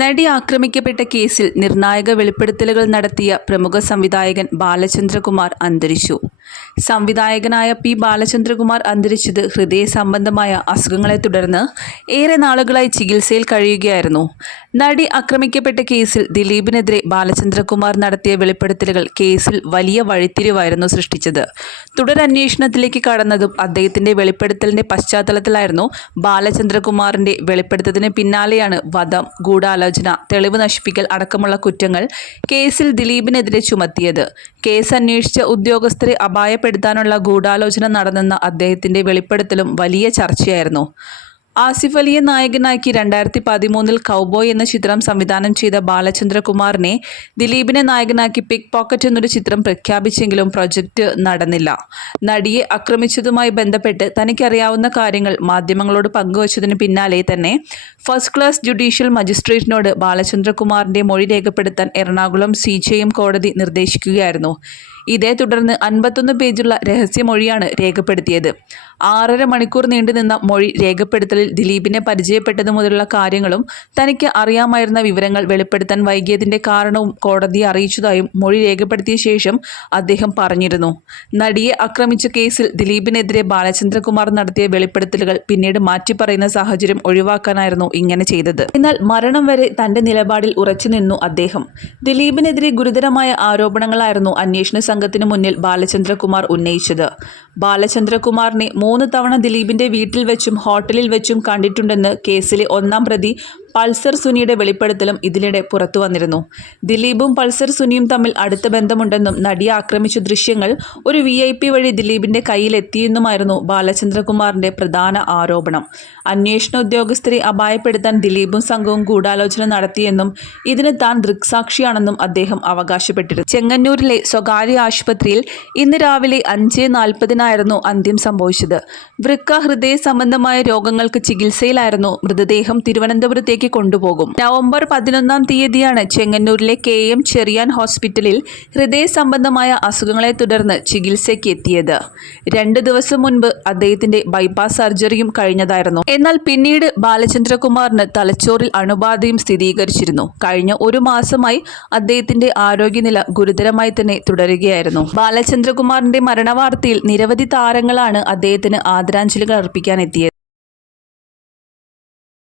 നടി ആക്രമിക്കപ്പെട്ട കേസിൽ നിർണായക വെളിപ്പെടുത്തലുകൾ നടത്തിയ പ്രമുഖ സംവിധായകൻ ബാലചന്ദ്രകുമാർ അന്തരിച്ചു. സംവിധായകനായ പി ബാലചന്ദ്രകുമാർ അന്തരിച്ചത് ഹൃദയ സംബന്ധമായ അസുഖങ്ങളെ തുടർന്ന് ഏറെ നാളുകളായി ചികിത്സയിൽ കഴിയുകയായിരുന്നു. നടി ആക്രമിക്കപ്പെട്ട കേസിൽ ദിലീപിനെതിരെ ബാലചന്ദ്രകുമാർ നടത്തിയ വെളിപ്പെടുത്തലുകൾ കേസിൽ വലിയ വഴിത്തിരിവായിരുന്നു സൃഷ്ടിച്ചത്. തുടരന്വേഷണത്തിലേക്ക് കടന്നതും അദ്ദേഹത്തിന്റെ വെളിപ്പെടുത്തലിന്റെ പശ്ചാത്തലത്തിലായിരുന്നു ബാലചന്ദ്രകുമാറിന്റെ വെളിപ്പെടുത്തതിന് പിന്നാലെയാണ് വധം ഗൂഢാലോചന തെളിവ് നശിപ്പിക്കൽ അടക്കമുള്ള കുറ്റങ്ങൾ കേസിൽ ദിലീപിനെതിരെ ചുമത്തിയത്. കേസ് അന്വേഷിച്ച ഉദ്യോഗസ്ഥരെ അപായപ്പെടുത്താനുള്ള ഗൂഢാലോചന നടന്നെന്ന അദ്ദേഹത്തിന്റെ വെളിപ്പെടുത്തലും വലിയ ചർച്ചയായിരുന്നു. ആസിഫ് അലിയെ നായകനാക്കി രണ്ടായിരത്തി പതിമൂന്നിൽ കൗബോയ് എന്ന ചിത്രം സംവിധാനം ചെയ്ത ബാലചന്ദ്രകുമാറിനെ ദിലീപിനെ നായകനാക്കി പിക് പോക്കറ്റ് എന്നൊരു ചിത്രം പ്രഖ്യാപിച്ചെങ്കിലും പ്രൊജക്റ്റ് നടന്നില്ല. നടിയെ ആക്രമിച്ചതുമായി ബന്ധപ്പെട്ട് തനിക്കറിയാവുന്ന കാര്യങ്ങൾ മാധ്യമങ്ങളോട് പങ്കുവച്ചതിന് പിന്നാലെ തന്നെ ഫസ്റ്റ് ക്ലാസ് ജുഡീഷ്യൽ മജിസ്ട്രേറ്റിനോട് ബാലചന്ദ്രകുമാറിന്റെ മൊഴി രേഖപ്പെടുത്താൻ എറണാകുളം സി കോടതി നിർദ്ദേശിക്കുകയായിരുന്നു. ഇതേ തുടർന്ന് അൻപത്തൊന്ന് പേജുള്ള രഹസ്യമൊഴിയാണ് രേഖപ്പെടുത്തിയത്. ആറര മണിക്കൂർ നീണ്ടുനിന്ന മൊഴി രേഖപ്പെടുത്തലിൽ ദിലീപിനെ പരിചയപ്പെട്ടത് മുതലുള്ള കാര്യങ്ങളും തനിക്ക് അറിയാമായിരുന്ന വിവരങ്ങൾ വെളിപ്പെടുത്താൻ വൈകിയതിന്റെ കാരണവും കോടതിയെ അറിയിച്ചതായും മൊഴി രേഖപ്പെടുത്തിയ ശേഷം അദ്ദേഹം പറഞ്ഞിരുന്നു. നടിയെ ആക്രമിച്ച കേസിൽ ദിലീപിനെതിരെ ബാലചന്ദ്രകുമാർ നടത്തിയ വെളിപ്പെടുത്തലുകൾ പിന്നീട് മാറ്റിപ്പറയുന്ന സാഹചര്യം ഒഴിവാക്കാനായിരുന്നു ഇങ്ങനെ ചെയ്തത്. എന്നാൽ മരണം വരെ തന്റെ നിലപാടിൽ ഉറച്ചു നിന്നു അദ്ദേഹം. ദിലീപിനെതിരെ ഗുരുതരമായ ആരോപണങ്ങളായിരുന്നു അന്വേഷണ സംഘത്തിന് മുന്നിൽ ബാലചന്ദ്രകുമാർ ഉന്നയിച്ചത്. ബാലചന്ദ്രകുമാറിനെ മൂന്ന് തവണ ദിലീപിന്റെ വീട്ടിൽ വെച്ചും ഹോട്ടലിൽ വെച്ചും കണ്ടിട്ടുണ്ടെന്ന് കേസിലെ ഒന്നാം പ്രതി പൾസർ സുനിയുടെ വെളിപ്പെടുത്തലും ഇതിനിടെ പുറത്തു വന്നിരുന്നു. ദിലീപും പൾസർ സുനിയും തമ്മിൽ അടുത്ത ബന്ധമുണ്ടെന്നും നടിയെ ആക്രമിച്ച ദൃശ്യങ്ങൾ ഒരു വി ഐ പി വഴി ദിലീപിന്റെ കയ്യിലെത്തിയെന്നുമായിരുന്നു ബാലചന്ദ്രകുമാറിന്റെ പ്രധാന ആരോപണം. അന്വേഷണ ഉദ്യോഗസ്ഥരെ അപായപ്പെടുത്താൻ ദിലീപും സംഘവും ഗൂഢാലോചന നടത്തിയെന്നും ഇതിന് താൻ ദൃക്സാക്ഷിയാണെന്നും അദ്ദേഹം അവകാശപ്പെട്ടിരുന്നു. ചെങ്ങന്നൂരിലെ സ്വകാര്യ ആശുപത്രിയിൽ ഇന്ന് രാവിലെ അഞ്ച് നാൽപ്പതിനായിരുന്നു അന്ത്യം സംഭവിച്ചത്. വൃക്ക ഹൃദയ സംബന്ധമായ രോഗങ്ങൾക്ക് ചികിത്സയിലായിരുന്നു മൃതദേഹം തിരുവനന്തപുരത്തേക്ക് കൊണ്ടുപോകും. നവംബർ പതിനൊന്നാം തീയതിയാണ് ചെങ്ങന്നൂരിലെ കെ എം ചെറിയാൻ ഹോസ്പിറ്റലിൽ ഹൃദയ സംബന്ധമായ അസുഖങ്ങളെ തുടർന്ന് ചികിത്സയ്ക്ക് എത്തിയത്. രണ്ട് ദിവസം മുൻപ് അദ്ദേഹത്തിന്റെ ബൈപ്പാസ് സർജറിയും കഴിഞ്ഞതായിരുന്നു. എന്നാൽ പിന്നീട് ബാലചന്ദ്രകുമാറിന് തലച്ചോറിൽ അണുബാധയും സ്ഥിരീകരിച്ചിരുന്നു. കഴിഞ്ഞ ഒരു മാസമായി അദ്ദേഹത്തിന്റെ ആരോഗ്യനില ഗുരുതരമായി തന്നെ തുടരുകയായിരുന്നു. ബാലചന്ദ്രകുമാറിന്റെ മരണവാർത്തയിൽ നിരവധി താരങ്ങളാണ് അദ്ദേഹത്തിന് ആദരാഞ്ജലികൾ അർപ്പിക്കാൻ എത്തിയത്.